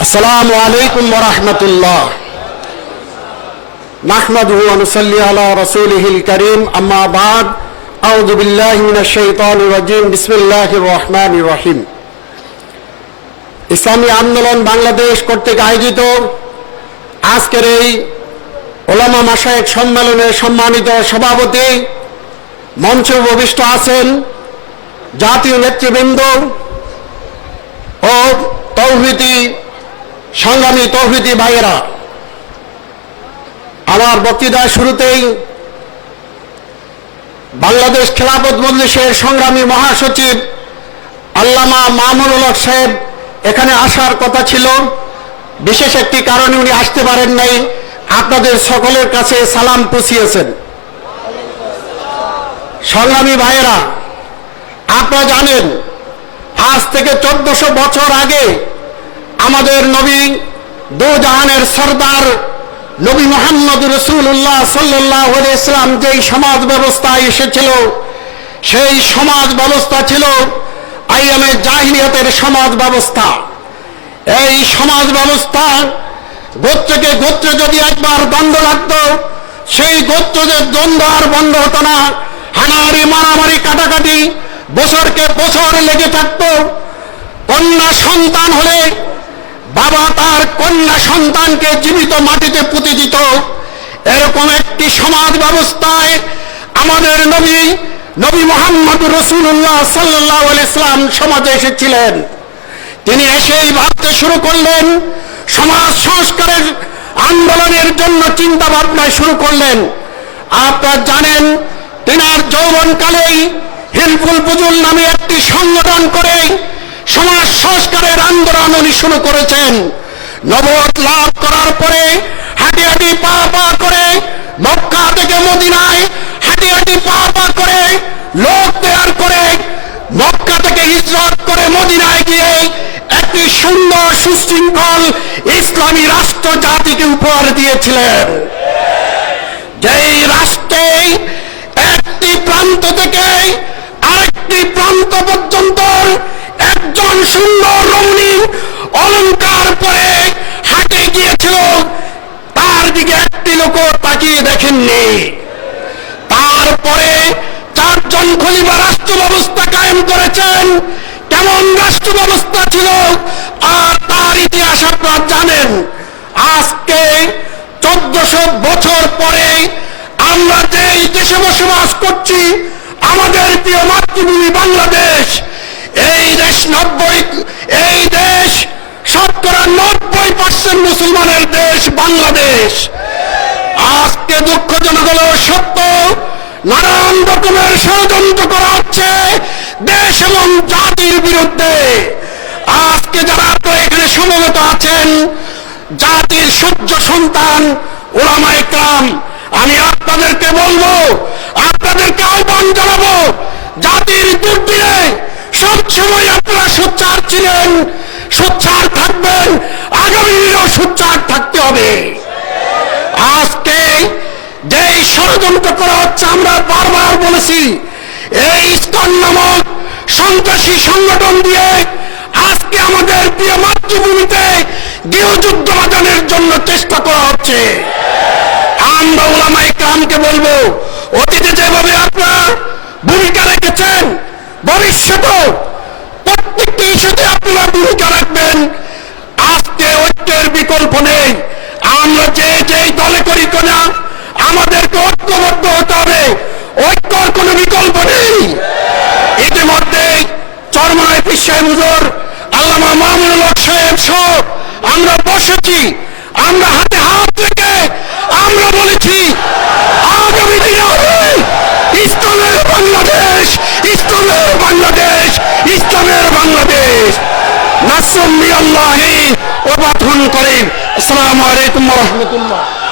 السلام عليكم ورحمة الله نحمده ونصلي على رسوله الكريم أما بعد أعوذ بالله من الشيطان الرجيم بسم الله الرحمن الرحيم ইসলামী আন্দোলন বাংলাদেশ কর্তৃক আয়োজিত আজকের এই ওলামা মাসায়েক সম্মেলনের সম্মানিত সভাপতি মঞ্চে উপবিষ্ট আছেন জাতীয় নেতৃবৃন্দ ও তৌহিদি সংগ্রামী তৌহিদি ভাইয়েরা আমার বক্তৃতার শুরুতেই বাংলাদেশ খেলাফত মজলিসের সংগ্রামী মহাসচিব আল্লামা মামুনুল হক সাহেব এখানে আসার কথা ছিল। বিশেষ একটি কারণে উনি আসতে পারেন নাই। আপনাদের সকলের কাছে সালাম পুষিয়েছেন। সংগ্রামী ভাইয়েরা, আপনারা জানেন, আজ থেকে চোদ্দশো বছর আগে আমাদের নবী দু জাহানের সর্দার নবী মোহাম্মদ রসুল্লাহ সাল্লাহ ইসলাম যেই সমাজ ব্যবস্থায় এসেছিল, সেই সমাজ ব্যবস্থা ছিল আইএমএ জাহিনিয়তের সমাজ ব্যবস্থা। এই সমাজ ব্যবস্থা গোত্রকে গোত্র যদি একবার দ্বন্দ্ব লাগত, সেই গোত্রদের দ্বন্দ্ব আর বন্ধ হতো না। হানাহারি, মারামারি, কাটাকাটি, বছরকে বছর লেগে থাকত। কন্যা সন্তান হলে বাবা তার কন্যা সন্তানকে জীবিত মাটিতে পুঁতে দিত। এরকম একটি সমাজ ব্যবস্থায় আমাদের নবী নবী মোহাম্মদ রসুল্লাহ সাল্লাহ ইসলাম সমাজে এসেছিলেন। তিনি এসেই ভাবতে শুরু করলেন, সমাজ সংস্কারের আন্দোলনের জন্য চিন্তা ভাবনা শুরু করলেন। আপনারা জানেন, তিনার যৌবনকালেই হিলফুল পুজুল নামে একটি সংগঠন করে সমাজ সংস্কারের আন্দোলন শুরু করেছেন। নবদ লাভ করার পরে হাঁটি হাঁটি পা পা করে মক্কা থেকে মদিনায় হাঁটি হাঁটি পা পা করে লোক তৈরি করে মক্কা থেকে হিজরত করে মদিনায় গিয়ে একটি সুন্দর সুশৃঙ্খল ইসলামী রাষ্ট্র জাতিকে উপহার দিয়েছিলেন। যেই রাষ্ট্রে একটি প্রান্ত থেকে আরেকটি প্রান্ত পর্যন্ত সুন্দর রমণী অলঙ্কার পরে হাটে গিয়েছিল। তার দিকে একটি লোক তাকিয়ে দেখেননি। তারপরে চারজন খলিফা রাষ্ট্র ব্যবস্থা কায়েম করেছেন। কেমন রাষ্ট্র ব্যবস্থা ছিল? আর তার ইতিহাস আপনারা জানেন। আজকে চোদ্দশো বছর পরে আমরা যে দেশে বসবাস করছি, আমাদের প্রিয় মাতৃভূমি বাংলাদেশ। এই দেশ নব্বই, এই দেশ শতকরা নব্বই পার্সেন্ট মুসলমানের দেশ বাংলাদেশ। আজকে দুঃখজনক হল সত্য, নানান রকমের ষড়যন্ত্র করা হচ্ছে দেশ এবং জাতির বিরুদ্ধে। আজকে যারা আপনারা এখানে সমবেত আছেন, জাতির সূর্য সন্তান ওলামায় কাম আমি আপনাদেরকে বলব, আপনাদেরকে আহ্বান জানাব, জাতির দুর্দিনে সবসময় আপনারা সোচ্চার ছিলেন, সোচ্চার থাকবেন আগামী সোচ্চার থাকতে হবে। আজকে যে ষড়যন্ত্র করা হচ্ছে, আমরা বারবার বলেছি, এই ইস্কন নামক সন্ত্রাসী সংগঠন দিয়ে আজকে আমাদের প্রিয় মাতৃভূমিতে গৃহযুদ্ধ বাজানোর জন্য চেষ্টা করা হচ্ছে। আমরা ওলামাই কামকে বলব, অতীতে যেভাবে আপনারা ভূমিকা রেখেছেন, ভবিষ্যতেও প্রত্যেকটি ইস্যুতে আপনারা ভূমিকা রাখবেন। আজকে ঐক্যের বিকল্প নেই। আমরা যে যেই দলে করি না, আমাদেরকে ঐক্যবদ্ধ হতে হবে। ঐক্যর কোনো বিকল্প নেই। ইতিমধ্যে চরমায় পিসাই হুজুর, আল্লামা মামুনুল হক সাহেব সহ আমরা বসেছি। আমরা হাতে হাত রেখে আমরা বলেছি, আগামী দিনে ইসলামের বাংলাদেশ ইসলামের বাংলাদেশ। নাসুম আল্লাহি ও বাথুন করিম। আসসালামু আলাইকুম রহমতুল্লাহ।